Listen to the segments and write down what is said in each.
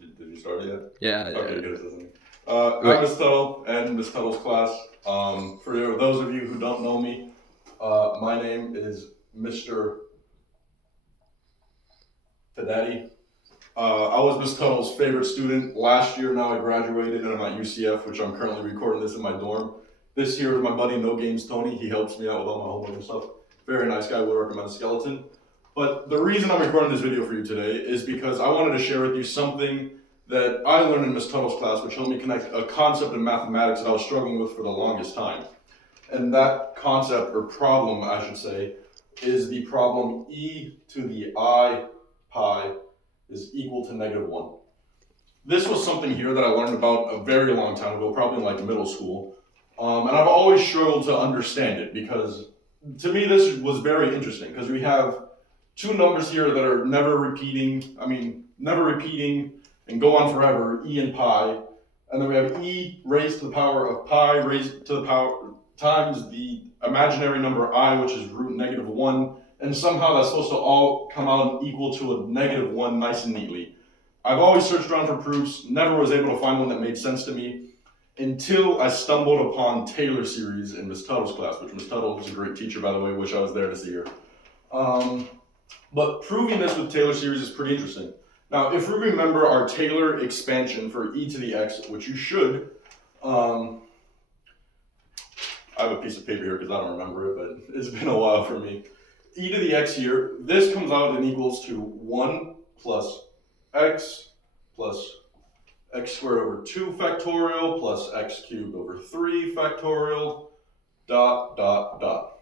Did you start yet? Yeah. Okay, good. I'm Miss Tuttle and Miss Tuttle's class. For those of you who don't know me, my name is Mr. Fedati. I was Miss Tuttle's favorite student last year. Now I graduated and I'm at UCF, which I'm currently recording this in my dorm. This year is my buddy No Games Tony. He helps me out with all my homework and stuff. Very nice guy. Would recommend a skeleton. But the reason I'm recording this video for you today is because I wanted to share with you something that I learned in Miss Tuttle's class, which helped me connect a concept in mathematics that I was struggling with for the longest time. And that concept, or problem, I should say, is the problem e to the I pi is equal to -1. This was something here that I learned about a very long time ago, probably in like middle school. And I've always struggled to understand it because to me this was very interesting because we have two numbers here that are never repeating and go on forever, e and pi. And then we have e raised to the power of pi raised to the power times the imaginary number I, which is root -1. And somehow that's supposed to all come out equal to a -1 nice and neatly. I've always searched around for proofs, never was able to find one that made sense to me until I stumbled upon Taylor series in Miss Tuttle's class, which Miss Tuttle was a great teacher, by the way, wish I was there to see her. But proving this with Taylor series is pretty interesting. Now, if we remember our Taylor expansion for e to the x, which you should, I have a piece of paper here because I don't remember it, but it's been a while for me. E to the x here, this comes out and equals to 1 plus x squared over 2 factorial plus x cubed over 3 factorial, dot, dot, dot.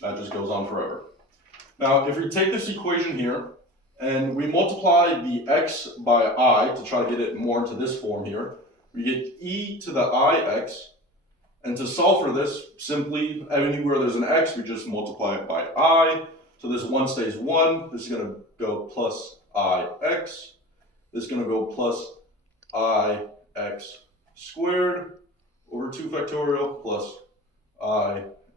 That just goes on forever. Now, if we take this equation here and we multiply the x by I to try to get it more into this form here, we get e to the ix. And to solve for this, simply anywhere there's an x, we just multiply it by I. So this 1 stays 1. This is going to go plus ix. This is going to go plus ix squared over 2 factorial plus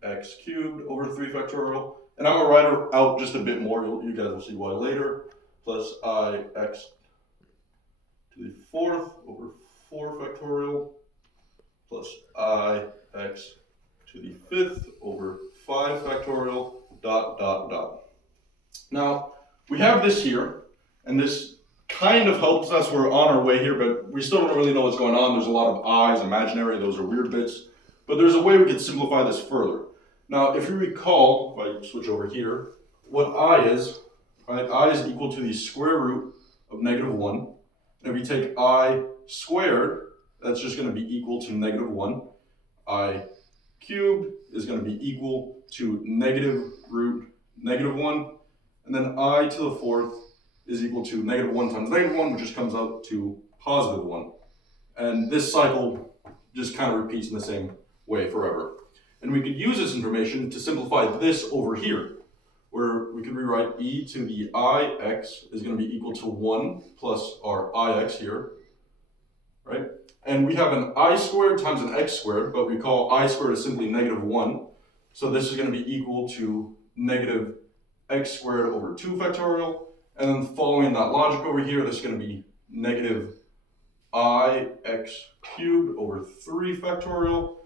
ix cubed over 3 factorial. And I'm going to write it out just a bit more. You guys will see why later. Plus ix to the 4th over 4 factorial plus ix to the 5th over 5 factorial, dot, dot, dot. Now, we have this here, and this kind of helps us. We're on our way here, but we still don't really know what's going on. There's a lot of i's, imaginary, those are weird bits. But there's a way we could simplify this further. Now, if you recall, if I switch over here, what I is, right? I is equal to the square root of -1. And if we take I squared, that's just going to be equal to -1. I cubed is going to be equal to negative root -1. And then I to the 4th is equal to -1 times -1, which just comes out to +1. And this cycle just kind of repeats in the same way forever. And we could use this information to simplify this over here, where we could rewrite e to the ix is going to be equal to 1 plus our ix here, right? And we have an I squared times an x squared, but we call I squared is simply -1. So this is going to be equal to negative x squared over 2 factorial. And then following that logic over here, this is going to be negative ix cubed over 3 factorial.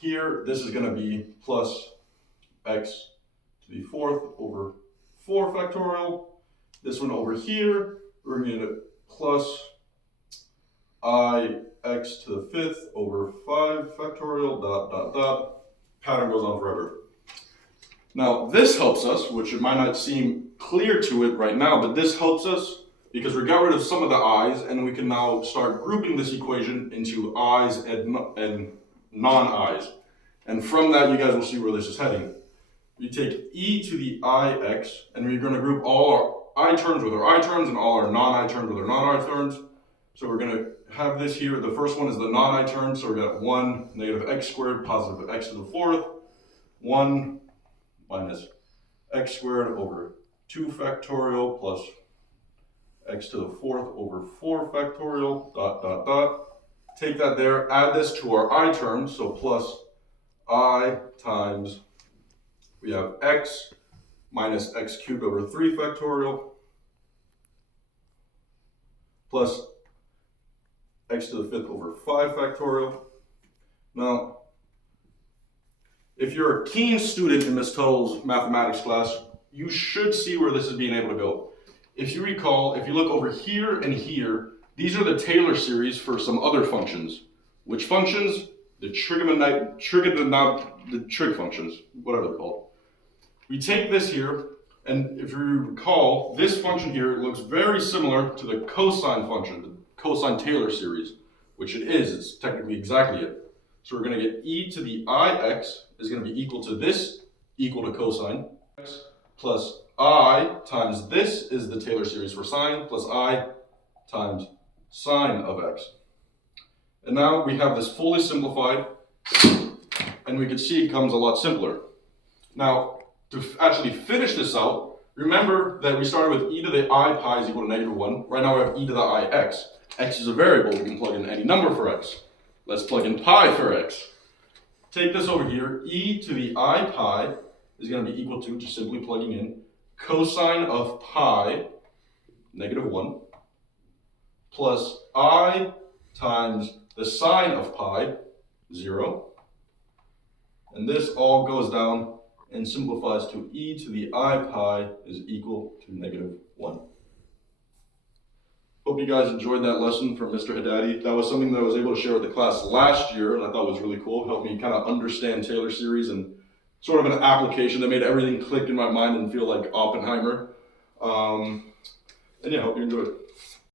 Here, this is going to be plus x to the 4th over 4 factorial. This one over here, we're going to get plus ix to the 5th over 5 factorial, dot, dot, dot. Pattern goes on forever. Now, this helps us, which it might not seem clear to it right now, but this helps us because we got rid of some of the i's, and we can now start grouping this equation into i's and non-i's. And from that, you guys will see where this is heading. We take e to the ix, and we're going to group all our I terms with our I terms and all our non-I terms with our non-I terms. So we're going to have this here. The first one is the non-I term, so we got 1 negative x squared positive x to the 4th, 1 minus x squared over 2 factorial plus x to the 4th over 4 factorial, dot, dot, dot. Take that there, add this to our I terms, so plus I times, we have x minus x cubed over 3 factorial plus x to the 5th over 5 factorial. Now, if you're a keen student in Ms. Tuttle's mathematics class, you should see where this is being able to go. If you recall, if you look over here and here, these are the Taylor series for some other functions. Which functions? The trig functions, whatever they're called. We take this here, and if you recall, this function here looks very similar to the cosine function, the cosine Taylor series, which it is, it's technically exactly it. So we're going to get e to the ix is going to be equal to this, equal to cosine, x plus I times this is the Taylor series for sine, plus I times sine of x. And now we have this fully simplified, and we can see it comes a lot simpler. Now, to actually finish this out, remember that we started with e to the I pi is equal to -1. Right now we have e to the I x. X is a variable, we can plug in any number for x. Let's plug in pi for x. Take this over here, e to the I pi is going to be equal to, just simply plugging in, cosine of pi, -1, plus I times the sine of pi, 0. And this all goes down and simplifies to e to the I pi is equal to -1. Hope you guys enjoyed that lesson from Mr. Haddadi. That was something that I was able to share with the class last year, and I thought was really cool. Helped me kind of understand Taylor series and sort of an application that made everything click in my mind and feel like Oppenheimer. And yeah, hope you enjoyed it.